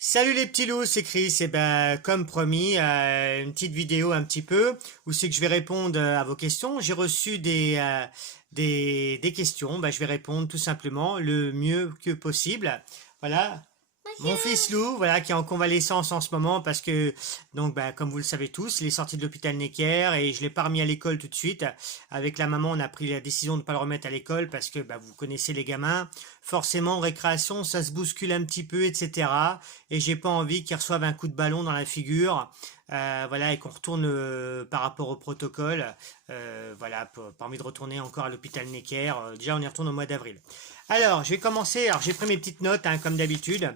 Salut les petits loups, c'est Chris. Et ben, comme promis, une petite vidéo un petit peu où c'est que je vais répondre à vos questions. J'ai reçu des questions. Ben, je vais répondre tout simplement le mieux que possible. Voilà. Mon fils Lou, voilà, qui est en convalescence en ce moment parce que, donc, bah, comme vous le savez tous, il est sorti de l'hôpital Necker et je l'ai pas remis à l'école tout de suite. Avec la maman, on a pris la décision de ne pas le remettre à l'école parce que, bah, vous connaissez les gamins. Forcément, en récréation, ça se bouscule un petit peu, etc. Et j'ai pas envie qu'il reçoive un coup de ballon dans la figure. Voilà, et qu'on retourne par rapport au protocole. Voilà, pas envie de retourner encore à l'hôpital Necker. Déjà, on y retourne au mois d'avril. Alors, je vais commencer. Alors, j'ai pris mes petites notes, hein, comme d'habitude.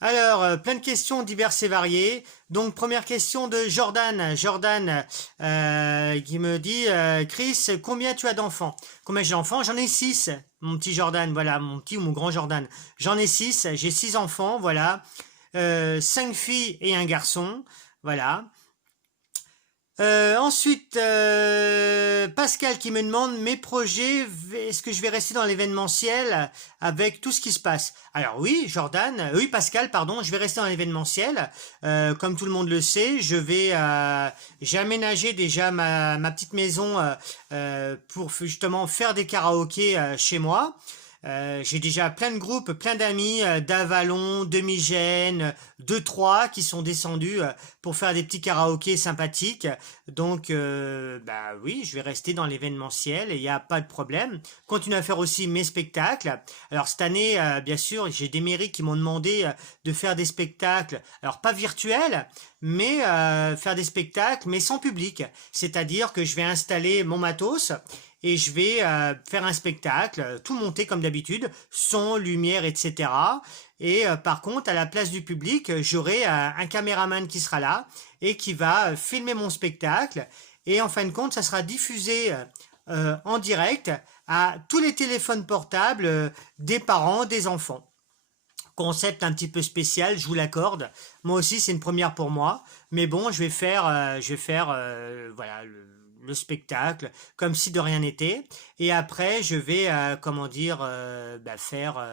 Alors, plein de questions diverses et variées. Donc, première question de Jordan. Jordan qui me dit, Chris, combien tu as d'enfants? Combien j'ai d'enfants? J'en ai 6. Mon petit Jordan, voilà, mon petit ou mon grand Jordan. J'en ai 6. J'ai 6 enfants, voilà. 5 filles et un garçon, voilà. Ensuite, Pascal qui me demande mes projets, est-ce que je vais rester dans l'événementiel avec tout ce qui se passe? Alors oui, Jordan, oui Pascal, pardon, je vais rester dans l'événementiel. Comme tout le monde le sait, j'ai aménagé déjà ma petite maison pour justement faire des karaokés chez moi. J'ai déjà plein de groupes, plein d'amis d'Avalon, de Migène, de Troyes qui sont descendus pour faire des petits karaokés sympathiques. Donc, bah oui, je vais rester dans l'événementiel et il n'y a pas de problème. Continue à faire aussi mes spectacles. Alors cette année, bien sûr, j'ai des mairies qui m'ont demandé de faire des spectacles. Alors pas virtuels, mais faire des spectacles, mais sans public. C'est-à-dire que je vais installer mon matos et je vais faire un spectacle, tout monter comme d'habitude, son, lumière, etc. Et par contre, à la place du public, j'aurai un caméraman qui sera là et qui va filmer mon spectacle. Et en fin de compte, ça sera diffusé en direct à tous les téléphones portables des parents, des enfants. Concept un petit peu spécial, je vous l'accorde. Moi aussi, c'est une première pour moi. Mais bon, je vais faire, voilà, le spectacle comme si de rien n'était. Et après, je vais, comment dire, bah, faire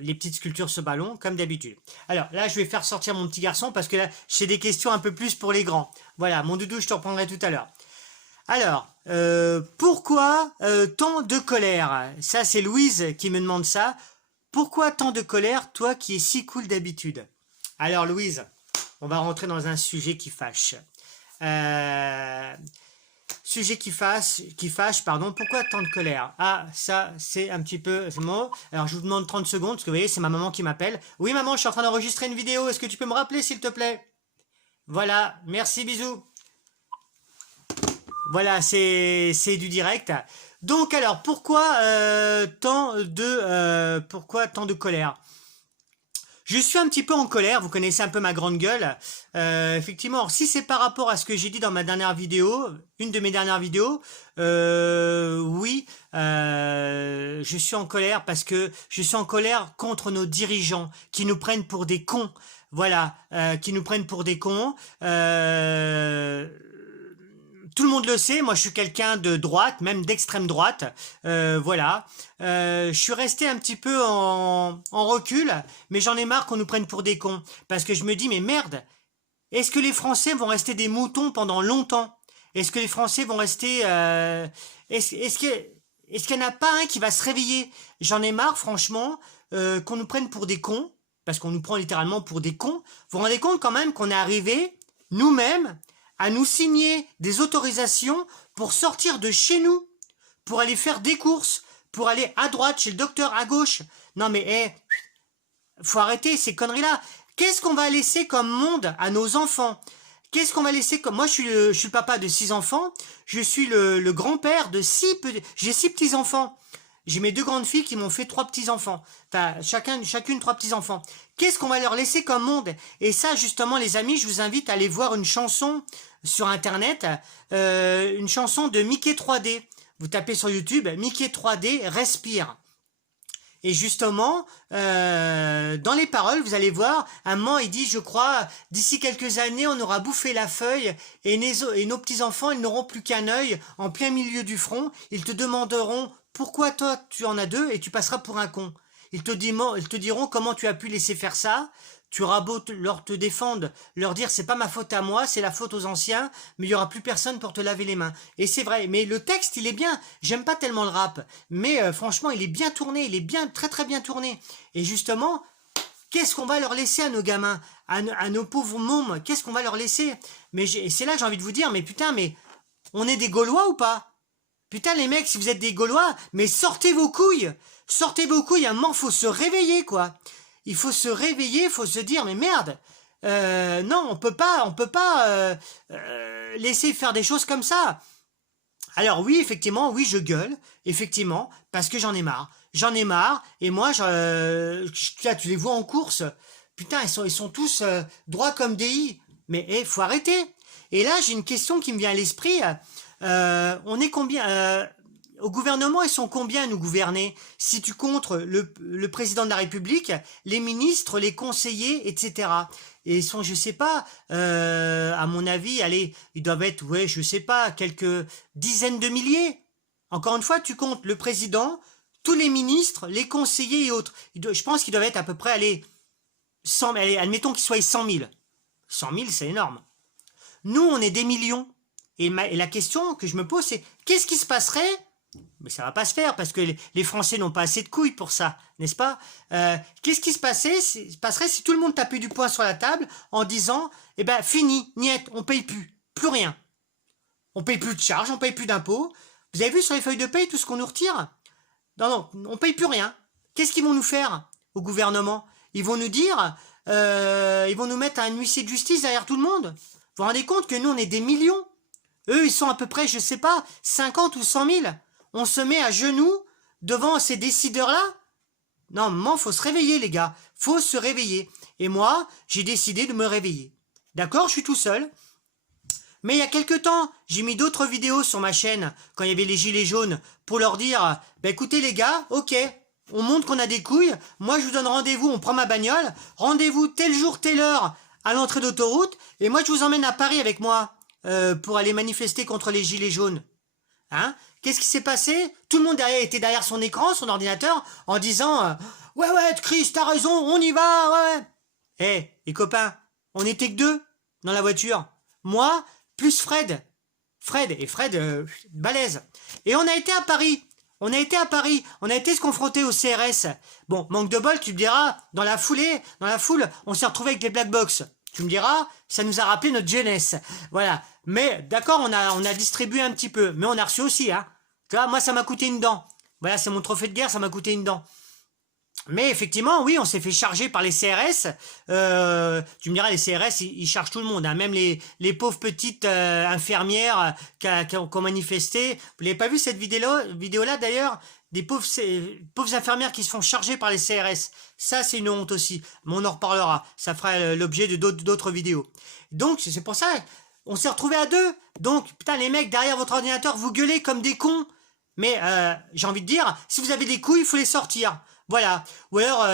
les petites sculptures sur ballon comme d'habitude. Alors là, je vais faire sortir mon petit garçon parce que là, j'ai des questions un peu plus pour les grands. Voilà, mon doudou, je te reprendrai tout à l'heure. Alors, pourquoi tant de colère? Ça, c'est Louise qui me demande ça. Pourquoi tant de colère, toi qui es si cool d'habitude? Alors Louise, on va rentrer dans un sujet qui fâche. Euh, Sujet qui fâche, pardon. Pourquoi tant de colère? Ah, ça, c'est un petit peu ce mot. Alors, je vous demande 30 secondes, parce que vous voyez, c'est ma maman qui m'appelle. Oui, maman, je suis en train d'enregistrer une vidéo. Est-ce que tu peux me rappeler, s'il te plaît? Voilà, merci, bisous. Voilà, c'est du direct. Donc alors, pourquoi tant de colère? Je suis un petit peu en colère, vous connaissez un peu ma grande gueule. Effectivement, alors, si c'est par rapport à ce que j'ai dit dans ma dernière vidéo, une de mes dernières vidéos, oui, je suis en colère parce que je suis en colère contre nos dirigeants qui nous prennent pour des cons. Voilà, qui nous prennent pour des cons. Tout le monde le sait, moi je suis quelqu'un de droite, même d'extrême droite. Voilà. Je suis resté un petit peu en recul, mais j'en ai marre qu'on nous prenne pour des cons. Parce que je me dis, mais merde, est-ce que les Français vont rester des moutons pendant longtemps? Est-ce que les Français vont rester... est-ce qu'il n'y en a pas un qui va se réveiller? J'en ai marre, franchement, qu'on nous prenne pour des cons, parce qu'on nous prend littéralement pour des cons. Vous vous rendez compte quand même qu'on est arrivé, nous-mêmes, à nous signer des autorisations pour sortir de chez nous, pour aller faire des courses, pour aller à droite chez le docteur, à gauche. Non mais, faut arrêter ces conneries-là. Qu'est-ce qu'on va laisser comme monde à nos enfants? Qu'est-ce qu'on va laisser comme... Moi, je suis le papa de 6 enfants. Je suis le grand-père de 6... J'ai 6 petits-enfants. J'ai mes 2 grandes filles qui m'ont fait 3 petits-enfants. Enfin, chacune 3 petits-enfants. Qu'est-ce qu'on va leur laisser comme monde? Et ça, justement, les amis, je vous invite à aller voir une chanson sur Internet, une chanson de Mickey 3D. Vous tapez sur YouTube, Mickey 3D, respire. Et justement, dans les paroles, vous allez voir, un moment, il dit, je crois, d'ici quelques années, on aura bouffé la feuille et nos petits-enfants, ils n'auront plus qu'un œil en plein milieu du front. Ils te demanderont, pourquoi toi, tu en as 2 et tu passeras pour un con. ils te diront comment tu as pu laisser faire ça. Tu auras beau leur te défendre, leur dire c'est pas ma faute à moi, c'est la faute aux anciens, mais il y aura plus personne pour te laver les mains. Et c'est vrai, mais le texte il est bien. J'aime pas tellement le rap, mais franchement il est bien tourné, il est bien très très bien tourné. Et justement, qu'est-ce qu'on va leur laisser à nos gamins, à nos pauvres mômes? Qu'est-ce qu'on va leur laisser? Mais c'est là que j'ai envie de vous dire, mais putain, mais on est des Gaulois ou pas? Putain les mecs, si vous êtes des Gaulois, mais sortez vos couilles! Sortez vos couilles, à un moment faut se réveiller quoi. Il faut se réveiller, il faut se dire mais merde, non on peut pas laisser faire des choses comme ça. Alors oui effectivement, oui je gueule, effectivement parce que j'en ai marre et moi là tu les vois en course, putain ils sont tous droits comme des i, mais faut arrêter. Et là j'ai une question qui me vient à l'esprit. On est combien au gouvernement, ils sont combien à nous gouverner? Si tu comptes le président de la République, les ministres, les conseillers, etc. Et ils sont, je sais pas, à mon avis, allez, ils doivent être, ouais, je sais pas, quelques dizaines de milliers. Encore une fois, tu comptes le président, tous les ministres, les conseillers et autres. Je pense qu'ils doivent être à peu près, allez, 100, allez, admettons qu'ils soient 100 000. 100 000, c'est énorme. Nous, on est des millions. Et la question que je me pose, c'est qu'est-ce qui se passerait? Mais ça va pas se faire parce que les Français n'ont pas assez de couilles pour ça, n'est-ce pas? Qu'est-ce qui se passerait si tout le monde tapait du poing sur la table en disant, eh ben fini, niet, on paye plus rien. On paye plus de charges, on paye plus d'impôts. Vous avez vu sur les feuilles de paye tout ce qu'on nous retire? Non, on paye plus rien. Qu'est-ce qu'ils vont nous faire au gouvernement? Ils vont nous dire, ils vont nous mettre un huissier de justice derrière tout le monde. Vous vous rendez compte que nous on est des millions? Eux ils sont à peu près, je sais pas, 50 ou 100 000. On se met à genoux devant ces décideurs-là? Non, maman, faut se réveiller, les gars. Faut se réveiller. Et moi, j'ai décidé de me réveiller. D'accord, je suis tout seul. Mais il y a quelque temps, j'ai mis d'autres vidéos sur ma chaîne, quand il y avait les gilets jaunes, pour leur dire, bah écoutez les gars, ok, on montre qu'on a des couilles, moi je vous donne rendez-vous, on prend ma bagnole, rendez-vous tel jour, telle heure, à l'entrée d'autoroute, et moi je vous emmène à Paris avec moi, pour aller manifester contre les gilets jaunes. Hein? Qu'est-ce qui s'est passé? Tout le monde était derrière son écran, son ordinateur, en disant ouais, Chris, t'as raison, on y va, ouais. Les copains, on était que deux dans la voiture. Moi, plus Fred. Fred, balèze. Et on a été à Paris. On a été se confronter au CRS. Bon, manque de bol, tu me diras, dans la foule, on s'est retrouvé avec les Black Box. Tu me diras, ça nous a rappelé notre jeunesse. Voilà. Mais d'accord, on a distribué un petit peu, mais on a reçu aussi, hein. Tu vois, moi ça m'a coûté une dent. Voilà, c'est mon trophée de guerre, ça m'a coûté une dent. Mais effectivement, oui, on s'est fait charger par les CRS. Tu me diras, les CRS, ils chargent tout le monde, hein. Même les pauvres petites infirmières qui ont manifesté. Vous n'avez pas vu cette vidéo-là d'ailleurs? Des pauvres infirmières qui se font charger par les CRS. Ça, c'est une honte aussi. Mais on en reparlera. Ça fera l'objet de d'autres vidéos. Donc, c'est pour ça, on s'est retrouvés à deux. Donc, putain, les mecs, derrière votre ordinateur, vous gueulez comme des cons. Mais j'ai envie de dire, si vous avez des couilles, il faut les sortir. Voilà. Ou alors,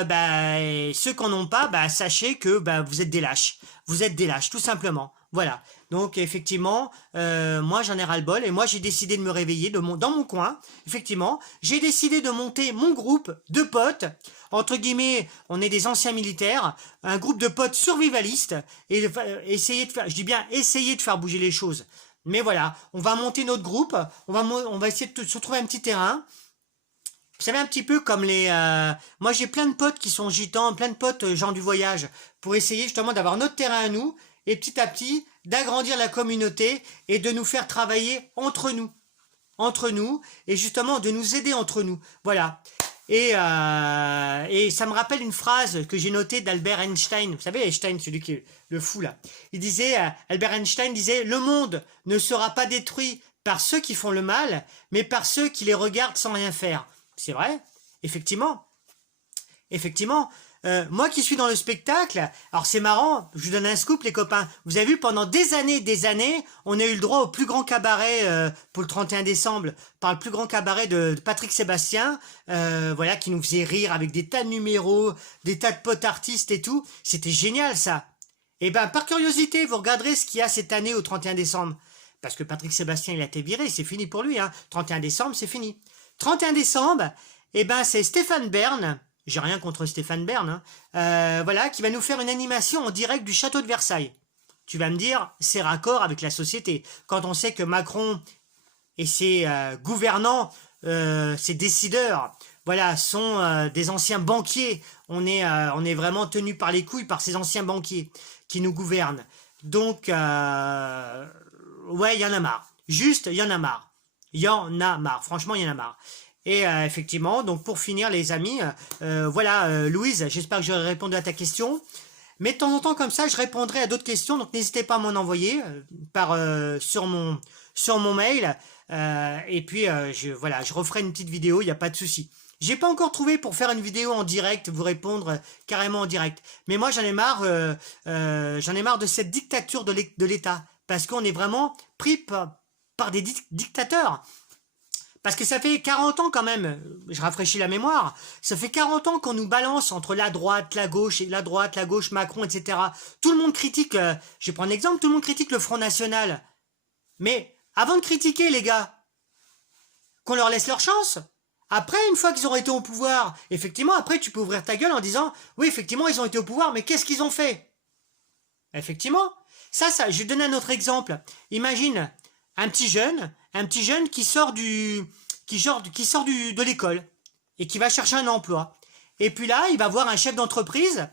ceux qui n'en ont pas, sachez que vous êtes des lâches. Vous êtes des lâches, tout simplement. Voilà. Donc, effectivement, moi, j'en ai ras-le-bol. Et moi, j'ai décidé de me réveiller dans mon coin. Effectivement, j'ai décidé de monter mon groupe de potes. Entre guillemets, on est des anciens militaires. Un groupe de potes survivalistes. Et essayer de faire, je dis bien, essayer de faire bouger les choses. Mais voilà, on va monter notre groupe. On va essayer de se trouver un petit terrain. Vous savez, un petit peu comme moi, j'ai plein de potes qui sont gitans, plein de potes gens du voyage, pour essayer justement d'avoir notre terrain à nous, et petit à petit, d'agrandir la communauté, et de nous faire travailler entre nous, et justement de nous aider entre nous. Voilà. Et ça me rappelle une phrase que j'ai notée d'Albert Einstein. Vous savez, Einstein, celui qui est le fou là. Il disait, Albert Einstein disait, le monde ne sera pas détruit par ceux qui font le mal, mais par ceux qui les regardent sans rien faire. C'est vrai, effectivement. Moi qui suis dans le spectacle, alors c'est marrant, je vous donne un scoop les copains. Vous avez vu, pendant des années, on a eu le droit au plus grand cabaret pour le 31 décembre, par le plus grand cabaret de Patrick Sébastien, voilà, qui nous faisait rire avec des tas de numéros, des tas de potes artistes et tout. C'était génial ça. Et par curiosité, vous regarderez ce qu'il y a cette année au 31 décembre. Parce que Patrick Sébastien, il a été viré, c'est fini pour lui, hein. 31 décembre, c'est fini. 31 décembre, c'est Stéphane Bern j'ai rien contre Stéphane Bern, hein, voilà, qui va nous faire une animation en direct du château de Versailles. Tu vas me dire, c'est raccord avec la société. Quand on sait que Macron et ses gouvernants, ses décideurs, voilà, sont des anciens banquiers. On est vraiment tenu par les couilles par ces anciens banquiers qui nous gouvernent. Donc, ouais, il y en a marre. Juste, il y en a marre. Il y en a marre. Franchement, il y en a marre. Et effectivement, donc pour finir, les amis, voilà, Louise, j'espère que j'aurai répondu à ta question. Mais de temps en temps, comme ça, je répondrai à d'autres questions. Donc, n'hésitez pas à m'en envoyer sur mon mail. Et puis, voilà, je referai une petite vidéo, il n'y a pas de souci. J'ai pas encore trouvé pour faire une vidéo en direct, vous répondre carrément en direct. Mais moi, j'en ai marre de cette dictature de l'État. Parce qu'on est vraiment pris par des dictateurs. Parce que ça fait 40 ans quand même, je rafraîchis la mémoire, ça fait 40 ans qu'on nous balance entre la droite, la gauche, Macron, etc. Tout le monde critique, je vais prendre l'exemple, tout le monde critique le Front National. Mais avant de critiquer les gars, qu'on leur laisse leur chance. Après, une fois qu'ils auront été au pouvoir, effectivement, après tu peux ouvrir ta gueule en disant, oui, effectivement, ils ont été au pouvoir, mais qu'est-ce qu'ils ont fait? Effectivement. Ça, je vais donner un autre exemple. Imagine un petit jeune qui sort de l'école et qui va chercher un emploi. Et puis là, il va voir un chef d'entreprise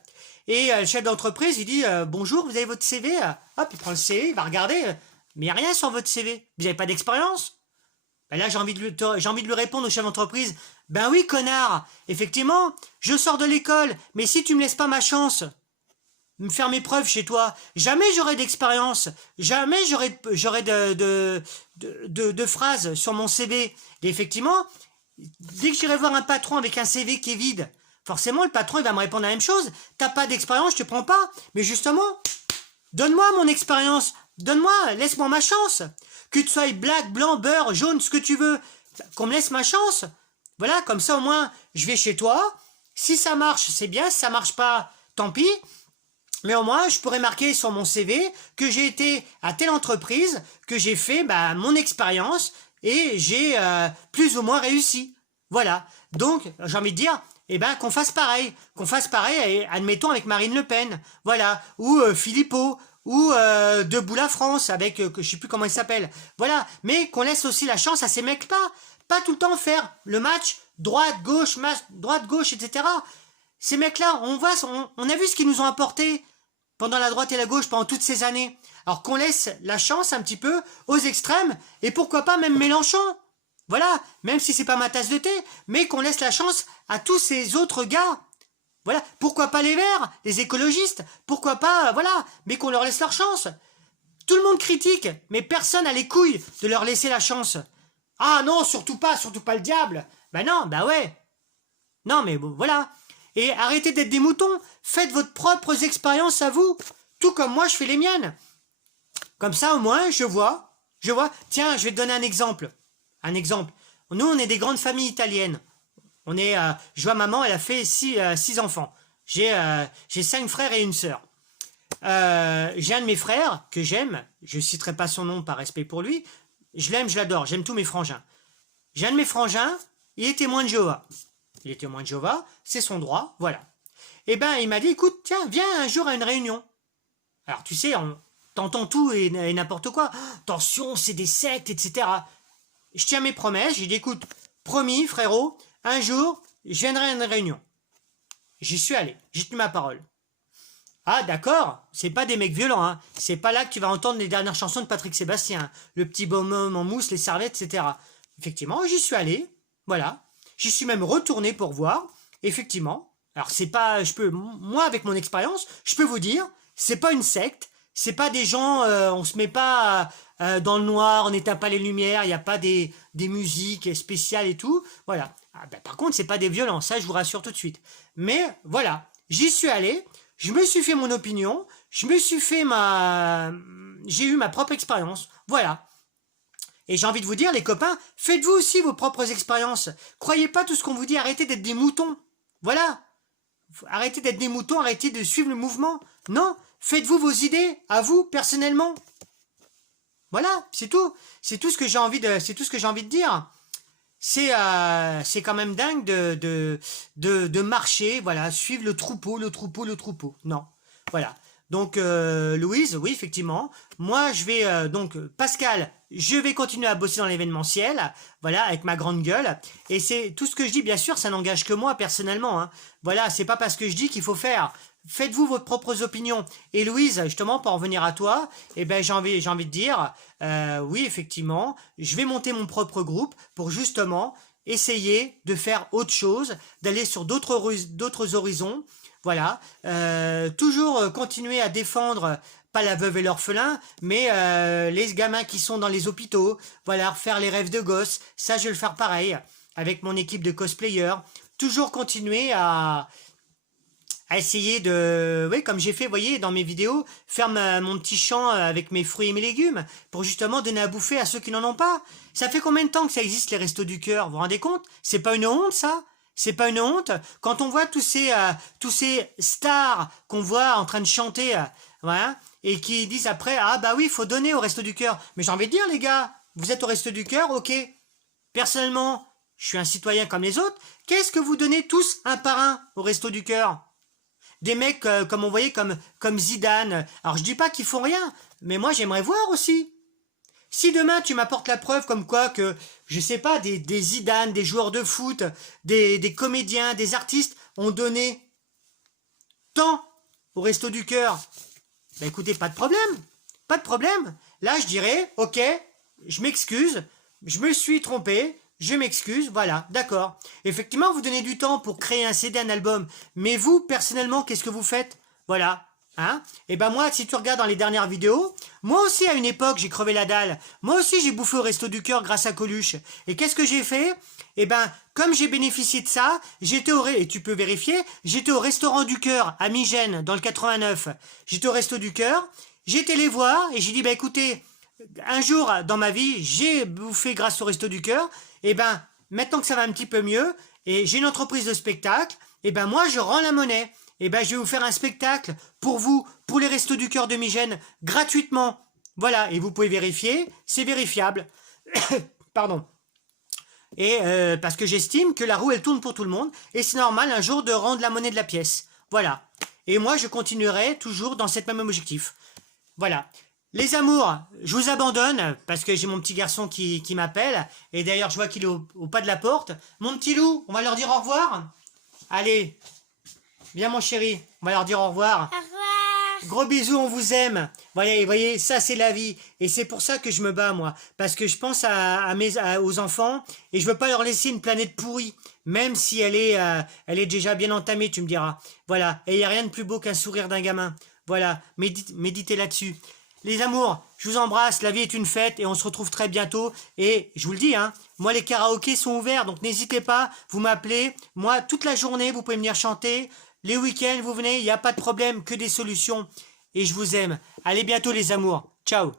et le chef d'entreprise, il dit bonjour, vous avez votre CV? Hop, il prend le CV, il va regarder, mais il n'y a rien sur votre CV. Vous n'avez pas d'expérience? Ben là, j'ai envie de lui répondre au chef d'entreprise, ben oui, connard, effectivement, je sors de l'école, mais si tu me laisses pas ma chance, me faire mes preuves chez toi, jamais j'aurai d'expérience, jamais j'aurai de phrases sur mon CV. Et effectivement, dès que j'irai voir un patron avec un CV qui est vide, forcément le patron il va me répondre la même chose. T'as pas d'expérience, je te prends pas. Mais justement, donne-moi mon expérience, donne-moi, laisse-moi ma chance. Que tu sois black, blanc, beurre, jaune, ce que tu veux, qu'on me laisse ma chance. Voilà, comme ça au moins, je vais chez toi. Si ça marche, c'est bien. Si ça marche pas, tant pis. Mais au moins, je pourrais marquer sur mon CV que j'ai été à telle entreprise, que j'ai fait mon expérience et j'ai plus ou moins réussi. Voilà. Donc, j'ai envie de dire, qu'on fasse pareil. Qu'on fasse pareil, admettons, avec Marine Le Pen. Voilà. Ou Philippot. Ou Debout la France, avec, je sais plus comment il s'appelle. Voilà. Mais qu'on laisse aussi la chance à ces mecs-là. Pas tout le temps faire le match droite, gauche, etc. Ces mecs-là, on a vu ce qu'ils nous ont apporté pendant la droite et la gauche pendant toutes ces années. Alors qu'on laisse la chance un petit peu aux extrêmes, et pourquoi pas même Mélenchon. Voilà, même si c'est pas ma tasse de thé, mais qu'on laisse la chance à tous ces autres gars. Voilà, pourquoi pas les Verts, les écologistes, pourquoi pas, voilà, mais qu'on leur laisse leur chance. Tout le monde critique, mais personne n'a les couilles de leur laisser la chance. Ah non, surtout pas le diable. Ben non, bah ouais. Non mais bon, voilà. Et arrêtez d'être des moutons, faites votre propres expériences à vous, tout comme moi je fais les miennes. Comme ça au moins je vois, tiens, je vais te donner un exemple. Nous on est des grandes familles italiennes. Je vois maman, elle a fait 6 enfants. J'ai 5 frères et une sœur. J'ai un de mes frères que j'aime, je citerai pas son nom par respect pour lui, je l'aime, je l'adore, j'aime tous mes frangins. J'ai un de mes frangins, il est témoin de Jéhovah. Il est témoin de Jéhovah, c'est son droit, voilà. Et il m'a dit, écoute, tiens, viens un jour à une réunion. Alors tu sais, t'entends tout et n'importe quoi. Attention, c'est des sectes, etc. Je tiens mes promesses, j'ai dit, écoute, promis, frérot, un jour, je viendrai à une réunion. J'y suis allé, j'ai tenu ma parole. Ah d'accord, c'est pas des mecs violents, hein. C'est pas là que tu vas entendre les dernières chansons de Patrick Sébastien, le petit bonhomme en mousse, les serviettes, etc. Effectivement, j'y suis allé, voilà. J'y suis même retourné pour voir, effectivement. Alors c'est pas, moi avec mon expérience, je peux vous dire, c'est pas une secte, c'est pas des gens, on se met pas dans le noir, on n'éteint pas les lumières, il n'y a pas des musiques spéciales et tout, voilà. Par contre, c'est pas des violents, ça je vous rassure tout de suite. Mais voilà, j'y suis allé, je me suis fait mon opinion, j'ai eu ma propre expérience, voilà. Et j'ai envie de vous dire, les copains, faites-vous aussi vos propres expériences. Croyez pas tout ce qu'on vous dit, arrêtez d'être des moutons. Voilà. Arrêtez d'être des moutons, arrêtez de suivre le mouvement. Non, faites-vous vos idées, à vous, personnellement. Voilà, c'est tout. C'est tout ce que j'ai envie de dire. c'est quand même dingue de marcher, voilà, suivre le troupeau, le troupeau, le troupeau. Non, voilà. Donc, Louise, oui, effectivement. Moi, je vais, Pascal, je vais continuer à bosser dans l'événementiel, voilà, avec ma grande gueule. Et c'est tout ce que je dis, bien sûr, ça n'engage que moi, personnellement, hein. Voilà, c'est pas parce que je dis qu'il faut faire. Faites-vous vos propres opinions. Et Louise, justement, pour en venir à toi, eh ben, j'ai envie de dire, oui, effectivement, je vais monter mon propre groupe pour justement essayer de faire autre chose, d'aller sur d'autres horizons. Voilà, toujours continuer à défendre pas la veuve et l'orphelin, mais les gamins qui sont dans les hôpitaux. Voilà, refaire les rêves de gosse. Ça, je vais le faire pareil avec mon équipe de cosplayers. Toujours continuer à essayer de, oui, comme j'ai fait, vous voyez, dans mes vidéos, faire mon petit champ avec mes fruits et mes légumes, pour justement donner à bouffer à ceux qui n'en ont pas. Ça fait combien de temps que ça existe, les restos du cœur? Vous vous rendez compte? C'est pas une honte, ça? C'est pas une honte? Quand on voit tous ces stars qu'on voit en train de chanter, voilà, et qui disent après, ah bah oui, il faut donner au resto du cœur. Mais j'ai envie de dire, les gars, vous êtes au resto du cœur, ok. Personnellement, je suis un citoyen comme les autres. Qu'est-ce que vous donnez tous un par un au resto du cœur? Des mecs comme on voyait comme Zidane. Alors je dis pas qu'ils font rien, mais moi j'aimerais voir aussi. Si demain tu m'apportes la preuve comme quoi que, je sais pas, des Zidane, des joueurs de foot, des comédiens, des artistes ont donné tant au resto du cœur, bah écoutez, pas de problème. Pas de problème. Là je dirais, ok, je m'excuse, je me suis trompé, je m'excuse, voilà, d'accord. Effectivement, vous donnez du temps pour créer un CD, un album, mais vous, personnellement, qu'est-ce que vous faites? Voilà, hein? Et ben moi, si tu regardes dans les dernières vidéos, moi aussi, à une époque, j'ai crevé la dalle. Moi aussi, j'ai bouffé au resto du cœur grâce à Coluche. Et qu'est-ce que j'ai fait? Eh ben, comme j'ai bénéficié de ça, et tu peux vérifier, j'étais au restaurant du cœur, à Migène, dans le 89. J'étais au resto du cœur, j'étais les voir, et j'ai dit, bah écoutez, un jour dans ma vie, j'ai bouffé grâce au resto du cœur, et ben maintenant que ça va un petit peu mieux, et j'ai une entreprise de spectacle, et ben moi je rends la monnaie, et ben je vais vous faire un spectacle pour vous, pour les restos du cœur de Migène, gratuitement. Voilà, et vous pouvez vérifier, c'est vérifiable. Pardon. Et parce que j'estime que la roue elle tourne pour tout le monde, et c'est normal un jour de rendre la monnaie de la pièce. Voilà. Et moi je continuerai toujours dans cet même objectif. Voilà. Les amours, je vous abandonne parce que j'ai mon petit garçon qui m'appelle. Et d'ailleurs, je vois qu'il est au pas de la porte. Mon petit loup, on va leur dire au revoir. Allez, viens mon chéri, on va leur dire au revoir. Au revoir. Gros bisous, on vous aime. Voilà, vous voyez, ça c'est la vie. Et c'est pour ça que je me bats, moi. Parce que je pense aux enfants et je veux pas leur laisser une planète pourrie. Même si elle est déjà bien entamée, tu me diras. Voilà, et il n'y a rien de plus beau qu'un sourire d'un gamin. Voilà, méditez là-dessus. Les amours, je vous embrasse, la vie est une fête et on se retrouve très bientôt. Et je vous le dis, hein, moi les karaokés sont ouverts, donc n'hésitez pas, vous m'appelez. Moi, toute la journée, vous pouvez venir chanter. Les week-ends, vous venez, il n'y a pas de problème, que des solutions. Et je vous aime. Allez, bientôt les amours. Ciao.